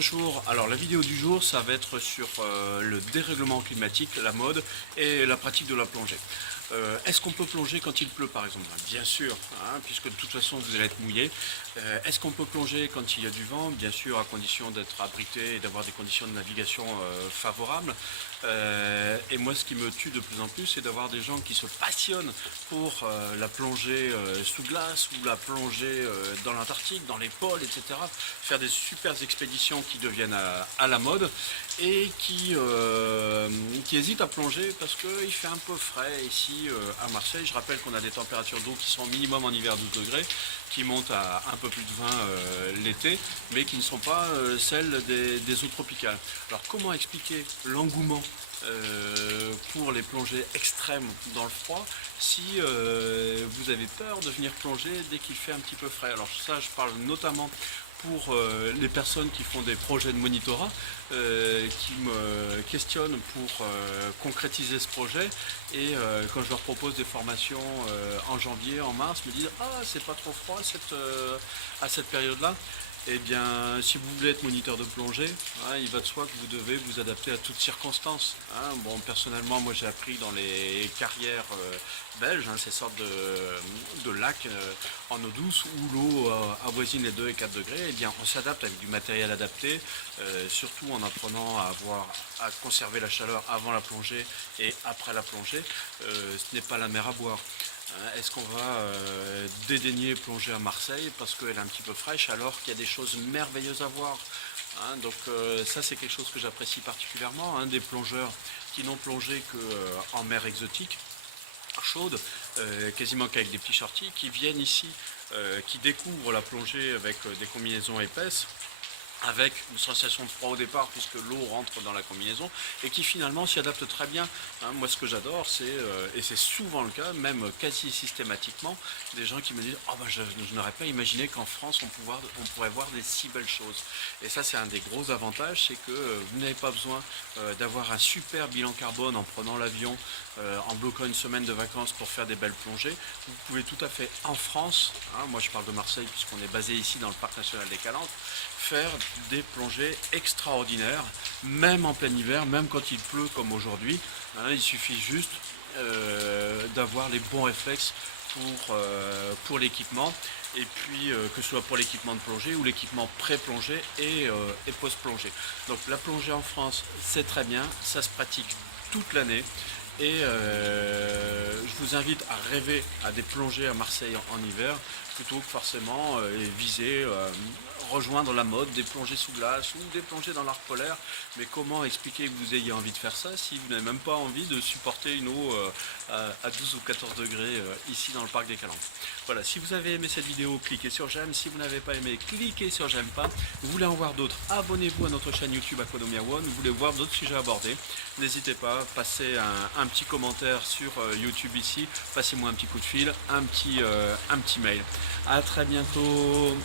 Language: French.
Bonjour, alors la vidéo du jour ça va être sur le dérèglement climatique, la mode et la pratique de la plongée. Est-ce qu'on peut plonger quand il pleut par exemple? Bien sûr, hein, puisque de toute façon vous allez être mouillé. Est-ce qu'on peut plonger quand il y a du vent? Bien sûr, à condition d'être abrité et d'avoir des conditions de navigation favorables. Et moi ce qui me tue de plus en plus, c'est d'avoir des gens qui se passionnent pour la plongée sous glace ou la plongée dans l'Antarctique, dans les pôles, etc. Faire des super expéditions qui deviennent à la mode et qui hésitent à plonger parce qu'il fait un peu frais ici à Marseille. Je rappelle qu'on a des températures d'eau qui sont minimum en hiver 12 degrés, qui montent à un peu plus de 20 l'été, mais qui ne sont pas celles des eaux tropicales. Alors comment expliquer l'engouement pour les plongées extrêmes dans le froid si vous avez peur de venir plonger dès qu'il fait un petit peu frais? Alors ça, je parle notamment pour les personnes qui font des projets de monitorat, qui me questionnent pour concrétiser ce projet, et quand je leur propose des formations en janvier, en mars, me disent «Ah, c'est pas trop froid à cette période-là». Eh bien, si vous voulez être moniteur de plongée, hein, il va de soi que vous devez vous adapter à toutes circonstances. Hein. Bon, personnellement, moi j'ai appris dans les carrières belges, hein, ces sortes de lacs en eau douce où l'eau avoisine les 2 et 4 degrés. Eh bien, on s'adapte avec du matériel adapté, surtout en apprenant à conserver la chaleur avant la plongée et après la plongée. Ce n'est pas la mer à boire. Est-ce qu'on va dédaigner plonger à Marseille parce qu'elle est un petit peu fraîche alors qu'il y a des choses merveilleuses à voir, hein? Donc ça c'est quelque chose que j'apprécie particulièrement, hein, des plongeurs qui n'ont plongé qu'en mer exotique, chaude, quasiment qu'avec des petits shorties, qui viennent ici, qui découvrent la plongée avec des combinaisons épaisses, avec une sensation de froid au départ puisque l'eau rentre dans la combinaison et qui finalement s'y adapte très bien. Hein, moi ce que j'adore c'est, et c'est souvent le cas, même quasi systématiquement, des gens qui me disent oh, bah, je n'aurais pas imaginé qu'en France on pourrait voir des si belles choses. Et ça c'est un des gros avantages, c'est que vous n'avez pas besoin d'avoir un super bilan carbone en prenant l'avion, en bloquant une semaine de vacances pour faire des belles plongées. Vous pouvez tout à fait en France, hein, moi je parle de Marseille puisqu'on est basé ici dans le parc national des Calanques, faire des plongées extraordinaires, même en plein hiver, même quand il pleut comme aujourd'hui. Hein, il suffit juste d'avoir les bons réflexes pour l'équipement, et puis que ce soit pour l'équipement de plongée ou l'équipement pré-plongée et post-plongée. Donc la plongée en France, c'est très bien, ça se pratique toute l'année. Et je vous invite à rêver à des plongées à Marseille en hiver, plutôt que forcément viser, rejoindre la mode des plongées sous glace ou des plongées dans l'arc polaire. Mais comment expliquer que vous ayez envie de faire ça si vous n'avez même pas envie de supporter une eau à 12 ou 14 degrés ici dans le parc des Calanques? Voilà, si vous avez aimé cette vidéo, cliquez sur j'aime. Si vous n'avez pas aimé, cliquez sur j'aime pas. Vous voulez en voir d'autres, abonnez-vous à notre chaîne YouTube Aquadomia One. Vous voulez voir d'autres sujets abordés, n'hésitez pas, passez un petit commentaire sur YouTube ici, passez-moi un petit coup de fil, un petit mail. À très bientôt.